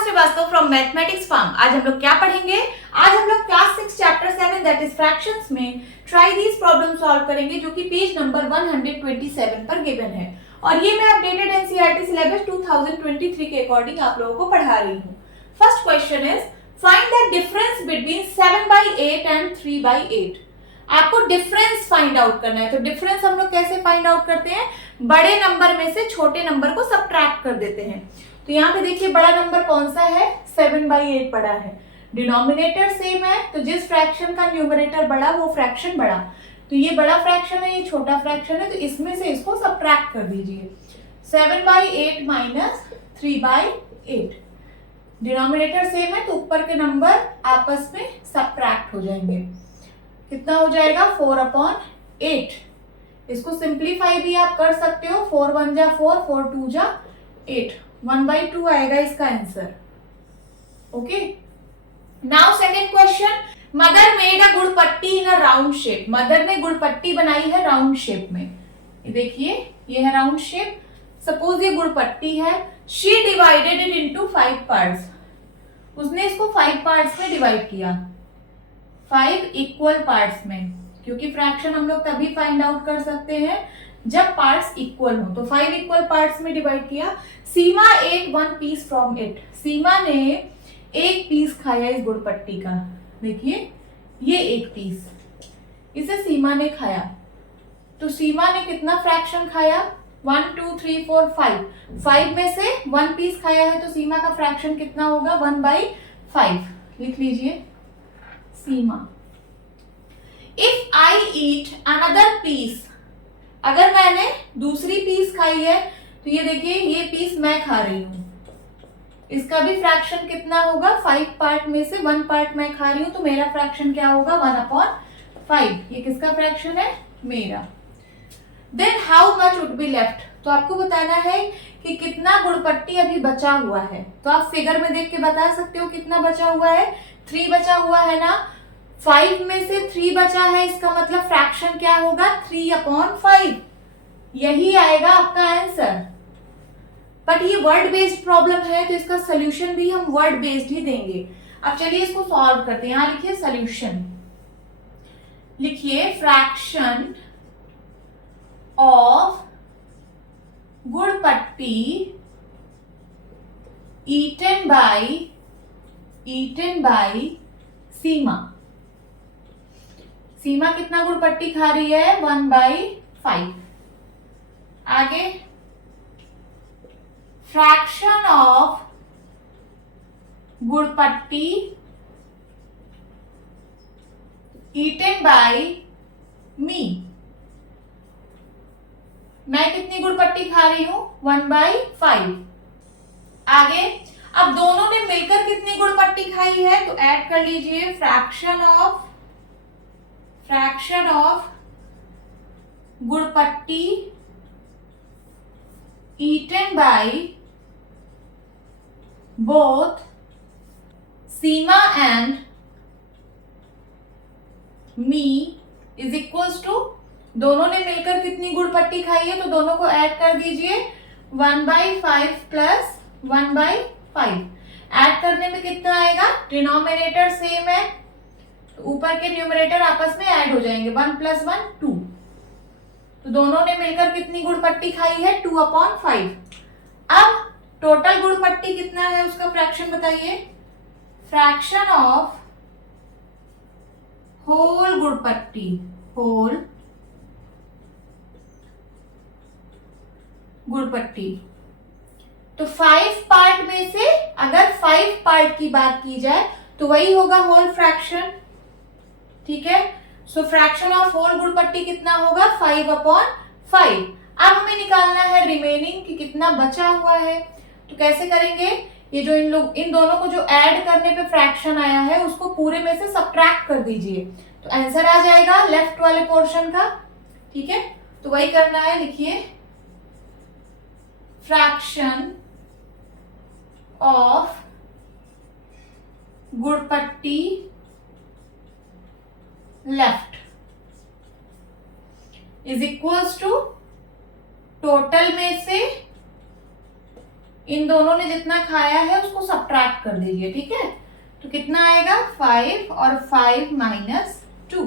Srivastava from mathematics farm. आज हम लोग क्या पढ़ेंगे? आज हम लोग class 6 chapter 7 that is fractions में ट्राई दीज प्रॉब्लम सॉल्व करेंगे, जो कि पेज नंबर 127 पर गिवन है। और ये मैं अपडेटेड एनसीईआरटी सिलेबस 2023 के अकॉर्डिंग आप लोगों को पढ़ा रही हूँ। First question is find the difference between 7/8 and 3/8। आपको डिफरेंस फाइंड आउट करना है। तो डिफरेंस हम लोग कैसे फाइंड आउट करते हैं? बड़े नंबर में से छोटे नंबर को सबट्रैक्ट कर देते हैं। तो यहाँ पे देखिए बड़ा नंबर कौन सा है? 7/8 बड़ा है। डिनोमिनेटर सेम है, तो जिस फ्रैक्शन का न्यूमरेटर बड़ा वो फ्रैक्शन बड़ा। तो ये बड़ा फ्रैक्शन है, ये छोटा फ्रैक्शन है, तो इसमें से इसको सबट्रैक्ट कर दीजिए। 7/8 माइनस 3/8। डिनोमिनेटर सेम है तो ऊपर के नंबर आपस में सबट्रैक्ट हो जाएंगे। कितना हो जाएगा? 4/8। इसको सिंप्लीफाई भी आप कर सकते हो। 4 1 जा 4, 4 2 जा 8, 1/2 आएगा इसका answer. Okay, now second question. Mother made a gurpatti in a round shape. Mother ने गुड़पट्टी बनाई है राउंड शेप में। ये देखिए, ये है राउंड शेप। सपोज ये गुड़पट्टी है। She divided it into 5 parts. उसने इसको 5 पार्ट्स में डिवाइड किया, 5 इक्वल पार्ट्स में, क्योंकि फ्रैक्शन हम लोग तभी फाइंड आउट कर सकते हैं जब पार्ट्स इक्वल हो। तो 5 इक्वल पार्ट्स में डिवाइड किया। सीमा एट 1 पीस फ्रॉम इट। सीमा ने एक पीस खाया इस गुड़पट्टी का। देखिए, ये एक पीस इसे सीमा ने खाया। तो सीमा ने कितना फ्रैक्शन खाया? 1 2 3 4 5। 5 में से 1 पीस खाया है, तो सीमा का फ्रैक्शन कितना होगा? 1/5। लिख लीजिए Seema. If I eat another piece, अगर मैंने दूसरी पीस खाई है, तो ये देखिए, ये पीस मैं खा रही हूं, इसका भी फ्रैक्शन कितना होगा? 5 पार्ट में से 1 पार्ट मैं खा रही हूं, तो मेरा फ्रैक्शन क्या होगा? 1/5। ये किसका फ्रैक्शन है? मेरा। Then how much would be left. तो आपको बताना है कि कितना गुड़पट्टी अभी बचा हुआ है। तो आप फिगर में देख के बता सकते हो कितना बचा हुआ है। 3 बचा हुआ है ना। 5 में से 3 बचा है, इसका मतलब फ्रैक्शन क्या होगा? 3/5। यही आएगा आपका आंसर। बट ये वर्ड बेस्ड प्रॉब्लम है, तो इसका सोल्यूशन भी हम वर्ड बेस्ड ही देंगे। अब चलिए इसको सॉल्व करते हैं। यहां लिखिए सोल्यूशन। लिखिए fraction of gurpatti eaten bye सीमा। सीमा कितना गुड़पट्टी खा रही है? 1/5। आगे fraction of gurpatti eaten bye मी। मैं कितनी गुड़पट्टी खा रही हूं? 1/5। आगे, अब दोनों ने मिलकर कितनी गुड़पट्टी खाई है? तो ऐड कर लीजिए fraction of gurpatti eaten by both Seema and me is equals to, दोनों ने मिलकर कितनी गुड़पट्टी खाई है? तो दोनों को ऐड कर दीजिए। 1/5 प्लस 1/5। ऐड करने में कितना आएगा? डिनोमिनेटर सेम है, तो ऊपर के न्यूमरेटर आपस में ऐड हो जाएंगे। 1 + 1 2। तो दोनों ने मिलकर कितनी गुड़पट्टी खाई है? 2/5। अब टोटल गुड़पट्टी कितना है उसका फ्रैक्शन बताइए। Fraction of whole gurpatti, whole gurpatti. तो 5 पार्ट में से अगर 5 पार्ट की बात की जाए तो वही होगा होल फ्रैक्शन। ठीक है, सो फ्रैक्शन ऑफ होल गुड़पट्टी कितना होगा? 5/5। अब हमें निकालना है रिमेनिंग कि कितना बचा हुआ है। तो कैसे करेंगे? ये जो इन दोनों को जो ऐड करने पे फ्रैक्शन आया है, उसको पूरे में से सबट्रैक्ट कर दीजिए, तो आंसर आ जाएगा लेफ्ट वाले पोर्शन का। ठीक है, तो वही करना है। लिखिए fraction of gurpatti left is equals to total में से इन दोनों ने जितना खाया है उसको सब्ट्रैक्ट कर दीजिए, ठीक है। तो कितना आएगा 5 और 5 minus 2,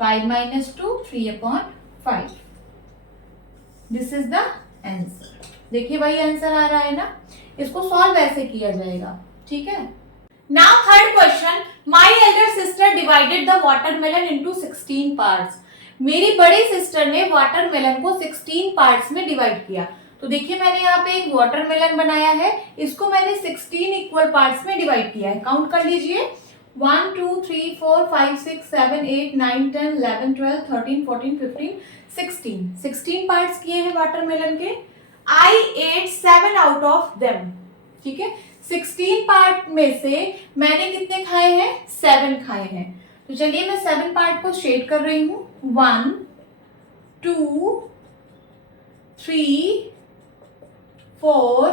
5 minus 2 3/5। This is the answer. देखिए भाई आंसर आ रहा है ना, इसको सॉल्व ऐसे किया जाएगा, ठीक है। Now third question, my Elder sister divided the watermelon into 16 parts. मेरी बड़ी सिस्टर ने वाटरमेलन को 16 पार्ट्स में डिवाइड किया। तो देखिए मैंने यहाँ पे एक वाटरमेलन बनाया है, इसको मैंने 16 इक्वल पार्ट्स में डिवाइड किया है। काउंट कर लीजिए 1 2 3 4 5 6 7 8 9 10 11 12 13 14 15 16 पार्ट्स किए हैं वाटरमेलन के। आई एट 7 आउट ऑफ देम, ठीक है। 16 पार्ट में से मैंने कितने खाए हैं, 7 खाए हैं। तो चलिए मैं 7 पार्ट को शेड कर रही हूं, 1 2 3 4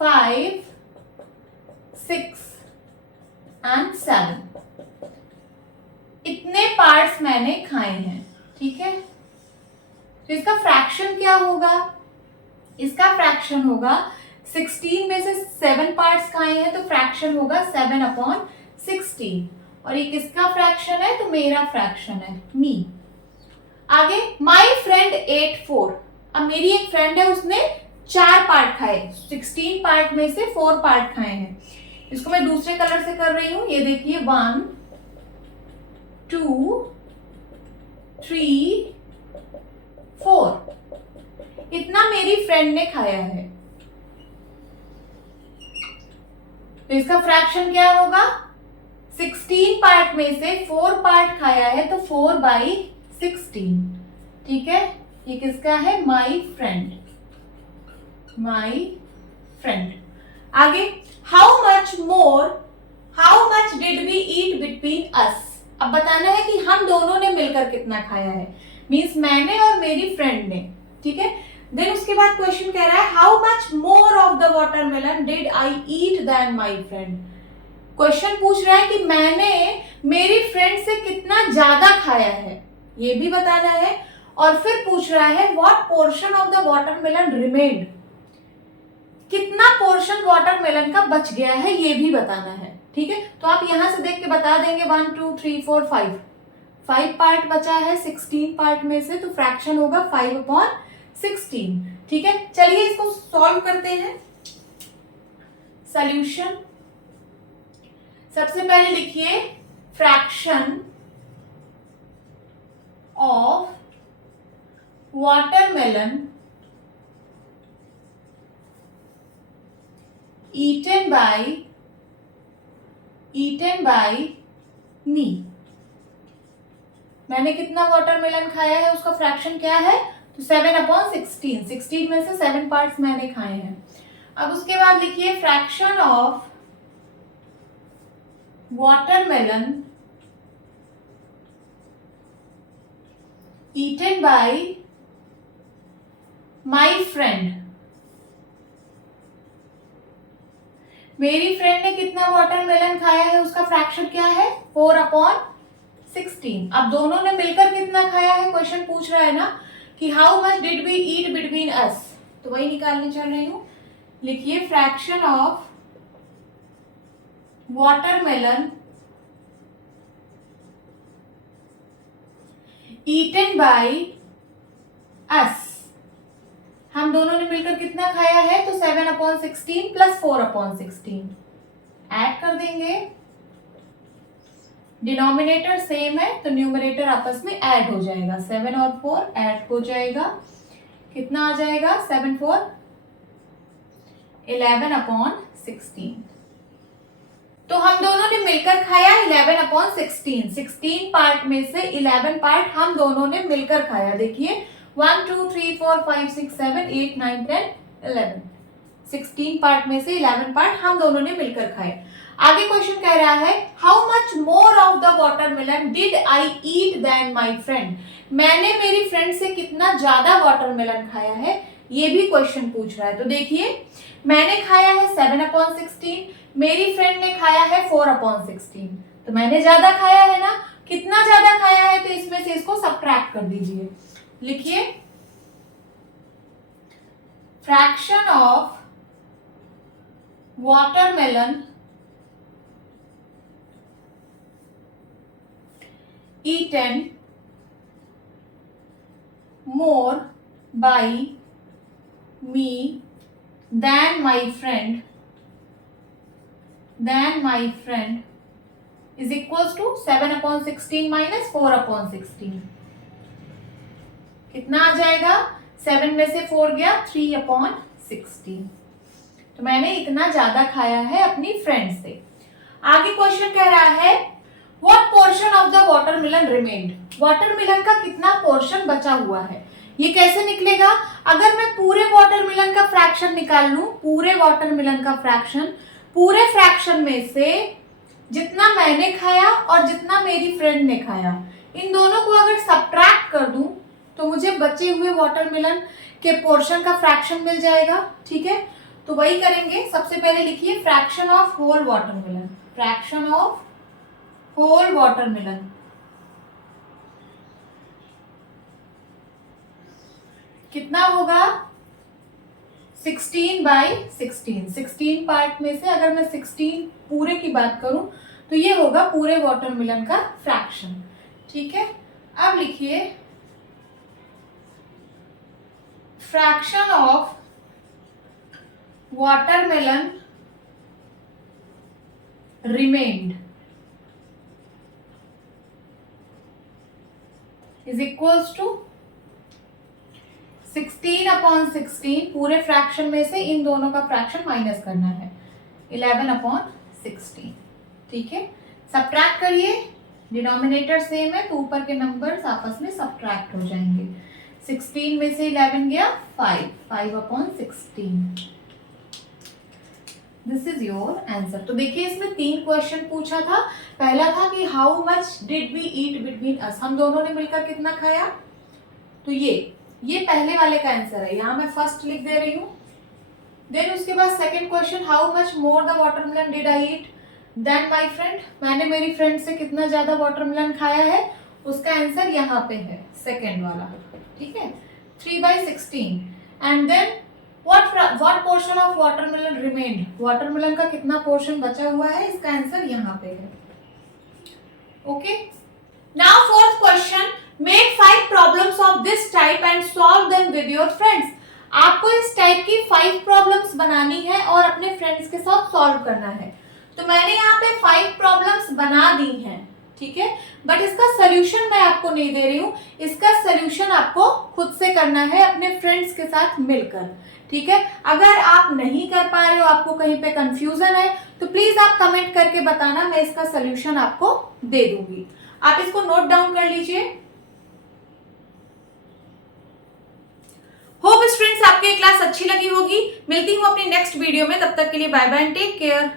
5 6 एंड 7, इतने पार्ट्स मैंने खाए हैं, ठीक है। तो इसका फ्रैक्शन क्या होगा, इसका फ्रैक्शन होगा 16 में से 7 पार्ट्स खाए हैं तो फ्रैक्शन होगा 7/16, और ये किसका फ्रैक्शन है, तो मेरा फ्रैक्शन है, मी। आगे माई फ्रेंड एट 4। अब मेरी एक फ्रेंड है, उसने 4 पार्ट खाए, 16 पार्ट में से 4 पार्ट खाए हैं। इसको मैं दूसरे कलर से कर रही हूं, ये देखिए 1 2 3 4, इतना मेरी फ्रेंड ने खाया है। तो इसका फ्रैक्शन क्या होगा, 16 पार्ट में से 4 पार्ट खाया है तो 4/16, ठीक है। ये किसका है, माई फ्रेंड, माई फ्रेंड। आगे how much did we eat between us. अब बताना है कि हम दोनों ने मिलकर कितना खाया है, मीन्स मैंने और मेरी फ्रेंड ने, ठीक है। देन उसके बाद क्वेश्चन कह रहा है how much more of the watermelon did I eat then my friend. Question पूछ रहा है कि मैंने मेरी फ्रेंड से कितना ज्यादा खाया है, ये भी बताना है। और फिर पूछ रहा है what portion of the watermelon remained, कितना पोर्शन वाटरमेलन का बच गया है, ये भी बताना है, ठीक है। तो आप यहां से देख के बता देंगे 1 2 3 4 5 पार्ट बचा है 16 पार्ट में से, तो फ्रैक्शन होगा 5/16, ठीक है। चलिए इसको सॉल्व करते हैं। सॉल्यूशन, सबसे पहले लिखिए fraction of watermelon eaten by me। मैंने कितना वाटरमेलन खाया है उसका फ्रैक्शन क्या है, तो 7/16, 16 में से 7 पार्ट्स मैंने खाए हैं। अब उसके बाद लिखिए fraction of watermelon eaten by my friend। मेरी फ्रेंड ने कितना वाटरमेलन खाया है उसका फ्रैक्शन क्या है, 4/16। अब दोनों ने मिलकर कितना खाया है, क्वेश्चन पूछ रहा है ना कि how much did we eat between us, तो वही निकालने चल रही हूं। लिखिए fraction of watermelon eaten by us. हम दोनों ने मिलकर कितना खाया है, तो 7/16 प्लस 4/16 ऐड कर देंगे। डिनोमिनेटर सेम है तो न्यूमरेटर आपस में ऐड हो जाएगा, 7 और 4 ऐड हो जाएगा, कितना आ जाएगा 7 4 11/16। तो हम दोनों ने मिलकर खाया 11/16, 16 पार्ट में से 11 पार्ट हम दोनों ने मिलकर खाया। देखिए 1 2 3 4 5 6 7 8 9 10 11, 16 पार्ट में से 11 पार्ट हम दोनों ने मिलकर खाए। आगे क्वेश्चन कह रहा है how much more of the watermelon did I eat then my friend. मैंने मेरी फ्रेंड से कितना ज्यादा वाटरमेलन खाया है, ये भी क्वेश्चन पूछ रहा है। तो देखिए मैंने खाया है 7/16, मेरी फ्रेंड ने खाया है 4/16, तो मैंने ज्यादा खाया है ना, कितना ज्यादा खाया है, तो इसमें से इसको सब्ट्रैक्ट कर दीजिए। लिखिए fraction of watermelon eaten more by me than my friend is equals to 7/16 minus 4/16. कितना आ जाएगा? 7 में से 4 गया, 3/16. तो मैंने इतना ज्यादा खाया है अपनी फ्रेंड से. आगे क्वेश्चन कह रहा है what portion of the watermelon remained. Watermelon का कितना पोर्शन बचा हुआ है. ये कैसे निकलेगा? अगर मैं पूरे वाटरमेलन का फ्रैक्शन निकाल लूं, पूरे वाटरमेलन का फ्रैक्शन, पूरे फ्रैक्शन में से जितना मैंने खाया और जितना मेरी फ्रेंड ने खाया, इन दोनों को अगर सब्ट्रैक्ट कर दूं तो मुझे बचे हुए वाटरमेलन के पोर्शन का फ्रैक्शन मिल जाएगा. ठीक है, तो वही करेंगे. सबसे पहले लिखिए fraction of whole watermelon. Fraction of whole watermelon कितना होगा? 16/16. 16 पार्ट में से अगर मैं 16 पूरे की बात करूं तो ये होगा पूरे वाटरमेलन का फ्रैक्शन. ठीक है, अब लिखिए fraction of watermelon remained is equals to 16/16. पूरे फ्रैक्शन में से इन दोनों का फ्रैक्शन माइनस करना है, 11/16. ठीक है, सब्ट्रैक्ट करिए. डिनोमिनेटर सेम है तो ऊपर के नंबर्स आपस में सब्ट्रैक्ट हो जाएंगे. 16 में से 11 गया, 5/16. This is your answer. तो देखिए इसमें 3 क्वेश्चन पूछा था. पहला था कि how much did we eat between us. हम दोनों ने मिलकर कितना खाया. तो ये पहले वाले का आंसर है. यहाँ मैं फर्स्ट लिख दे रही हूँ. देन उसके बाद second question how much more the watermelon did I eat then my friend. मैंने मेरी फ्रेंड से कितना ज्यादा वाटरमेलन खाया है, उसका आंसर यहाँ पे है सेकेंड वाला. ठीक है, 3/16. And then what portion of watermelon remained. Watermelon का कितना पोर्शन बचा हुआ है, इसका आंसर यहाँ पे है. Okay, now fourth question. Make 5 problems of this type and solve them with your friends. आपको इस टाइप की 5 प्रॉब्लम्स बनानी है और अपने फ्रेंड्स के साथ सॉल्व करना है. तो मैंने यहाँ पे 5 प्रॉब्लम्स बना दी हैं. ठीक है, बट इसका सोल्यूशन मैं आपको नहीं दे रही हूँ. इसका सोल्यूशन आपको खुद से करना है अपने फ्रेंड्स के साथ मिलकर. ठीक है, अगर आप नहीं कर पा रहे हो, आपको कहीं पे कंफ्यूजन है, तो प्लीज आप कमेंट करके बताना, मैं इसका सोल्यूशन आपको दे दूंगी. आप इसको नोट डाउन कर लीजिए. होप स्टूडेंट्स आपको ये क्लास अच्छी लगी होगी. मिलती हूँ अपनी नेक्स्ट वीडियो में. तब तक के लिए bye bye and take care.